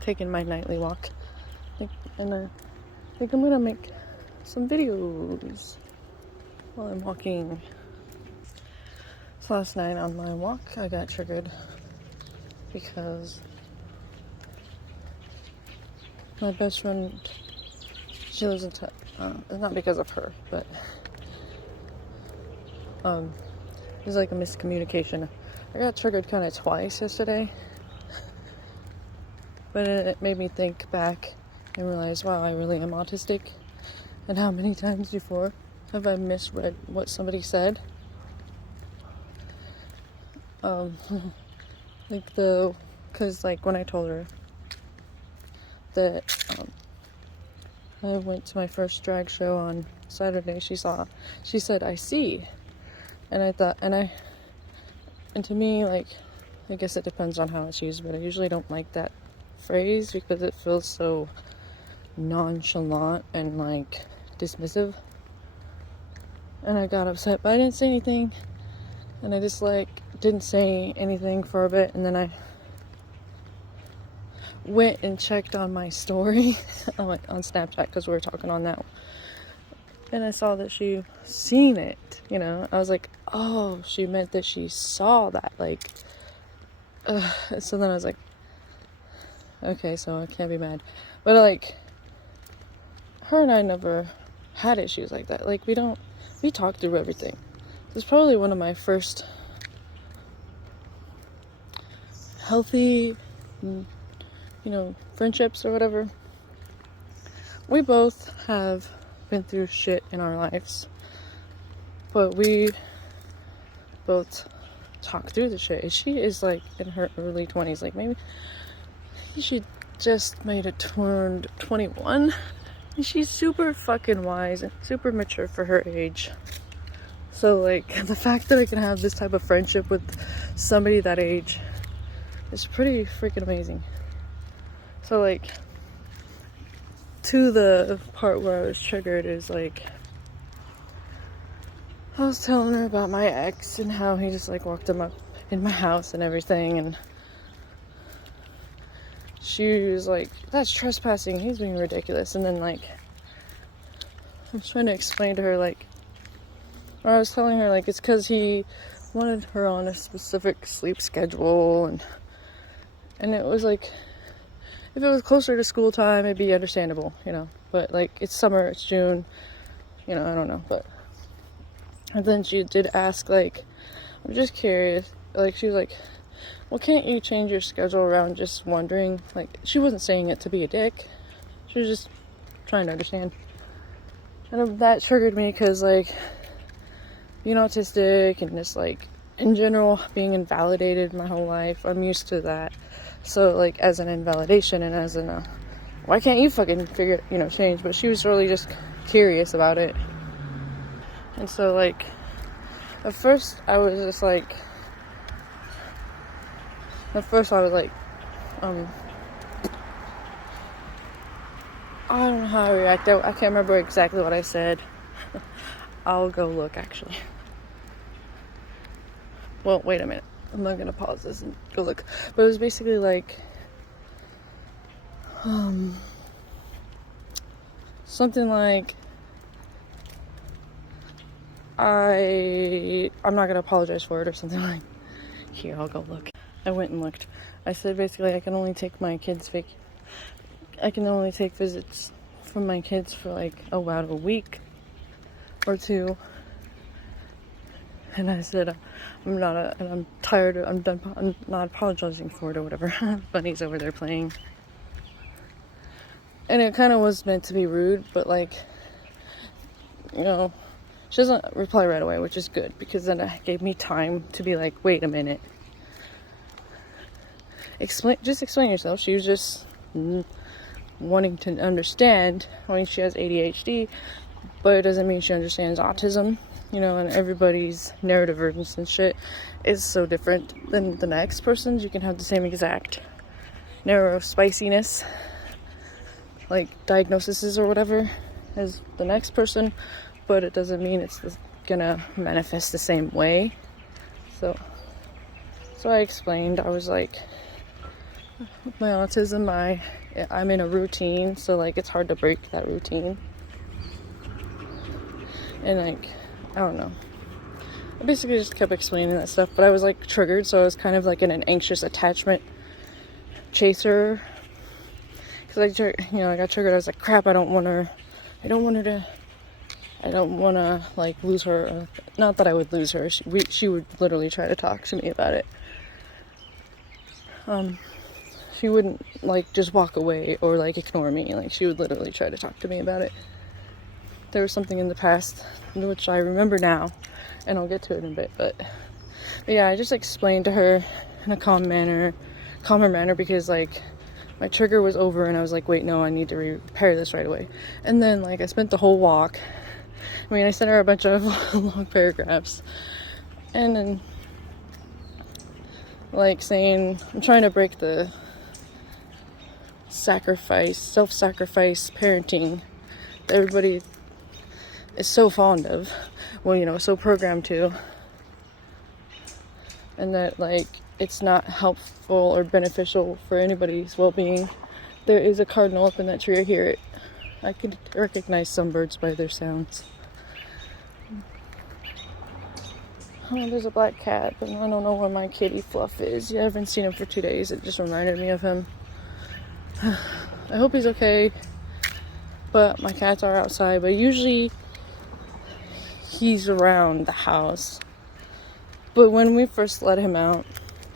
taking my nightly walk. And I think I'm gonna make some videos while I'm walking. So last night on my walk, I got triggered because my best friend, she lives in not because of her, but there's like a miscommunication. I got triggered kind of twice yesterday, but it made me think back and realize, wow, I really am autistic. And how many times before have I misread what somebody said? Because when I told her that I went to my first drag show on Saturday, she said, I see. And I thought, and to me, I guess it depends on how it's used, but I usually don't like that phrase because it feels so nonchalant and dismissive. And I got upset, but I didn't say anything. And I just didn't say anything for a bit, and then I went and checked on my story on Snapchat because we were talking on that, and I saw that she seen it. I was like, oh, she meant that she saw that. So then I was like, okay, so I can't be mad. But her and I never had issues like that. We talk through everything. It's probably one of my first healthy, friendships or whatever. We both have been through shit in our lives, but we both talk through the shit. She is in her early 20s, maybe she just made it turned 21, and she's super fucking wise and super mature for her age. So the fact that I can have this type of friendship with somebody that age is pretty freaking amazing. So to the part where I was triggered is I was telling her about my ex and how he just walked him up in my house and everything, and she was like, that's trespassing, he's being ridiculous. And then I was trying to explain to her or I was telling her it's because he wanted her on a specific sleep schedule, and it was if it was closer to school time, it'd be understandable, but it's summer, it's June, I don't know. But and then she did ask I'm just curious, she was like, well, can't you change your schedule around, just wondering. She wasn't saying it to be a dick, she was just trying to understand. And that triggered me because being autistic and just in general being invalidated my whole life, I'm used to that. So as an invalidation and as an why can't you fucking figure change. But she was really just curious about it. And so at first I was just I don't know how I reacted. I can't remember exactly what I said. I'll go look, actually. Well, wait a minute. I'm not gonna pause this and go look. But it was basically something I'm not gonna apologize for it or something here, I'll go look. I went and looked. I said basically I can only take visits from my kids for about a week or two. And I said, I'm tired, I'm done, I'm not apologizing for it or whatever. Bunny's over there playing. And it kind of was meant to be rude, but she doesn't reply right away, which is good, because then it gave me time to be wait a minute. Explain yourself. She was just wanting to understand. She has ADHD, but it doesn't mean she understands autism. And everybody's neurodivergence and shit is so different than the next person's. You can have the same exact neurospiciness, diagnoses or whatever, as the next person, but it doesn't mean it's gonna manifest the same way. So I explained. I was my autism, I'm in a routine, so like it's hard to break that routine. And like, I don't know. I basically just kept explaining that stuff, but I was like triggered, so I was kind of like in an anxious attachment chaser. Because I got triggered. I was like, crap, I don't want to like lose her. Not that I would lose her. She would literally try to talk to me about it. She wouldn't like just walk away or like ignore me. Like she would literally try to talk to me about it. There was something in the past which I remember now, and I'll get to it in a bit. But yeah, I just explained to her in a calmer manner, because like my trigger was over, and I was like, wait, no, I need to repair this right away. And then like I spent the whole walk. I mean, I sent her a bunch of long paragraphs, and then like saying I'm trying to break the self-sacrifice parenting that everybody is so fond of, well, so programmed to, and that like it's not helpful or beneficial for anybody's well-being. There is a cardinal up in that tree. I hear it. I could recognize some birds by their sounds. Oh, there's a black cat, but I don't know where my kitty Fluff is. Yeah, I haven't seen him for 2 days. It just reminded me of him. I hope he's okay, but my cats are outside, but usually he's around the house. But when we first let him out,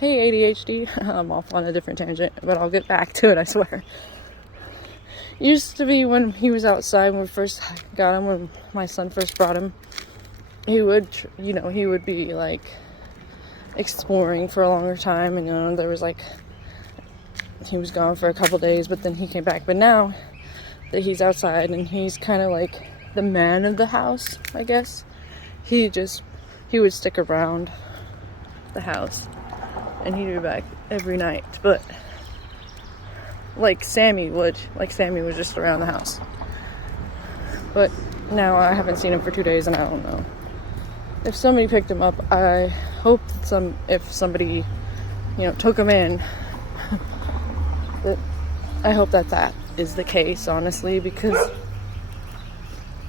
hey ADHD, I'm off on a different tangent, but I'll get back to it, I swear. Used to be when he was outside, when we first got him, when my son first brought him, he would be like exploring for a longer time, and there was like, he was gone for a couple days, but then he came back. But now that he's outside and he's kind of like the man of the house, I guess, he would stick around the house, and he'd be back every night. But like Sammy was just around the house. But now I haven't seen him for 2 days, and I don't know. If somebody picked him up, I hope if somebody, took him in, I hope that is the case, honestly, because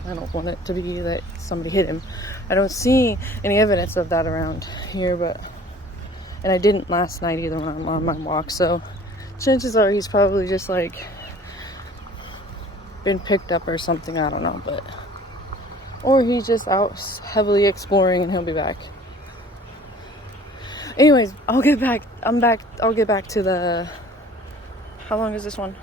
I don't want it to be that somebody hit him. I don't see any evidence of that around here, and I didn't last night either when I'm on my walk, so chances are he's probably just like been picked up or something, I don't know, or he's just out heavily exploring and he'll be back. Anyways, I'll get back to how long is this one?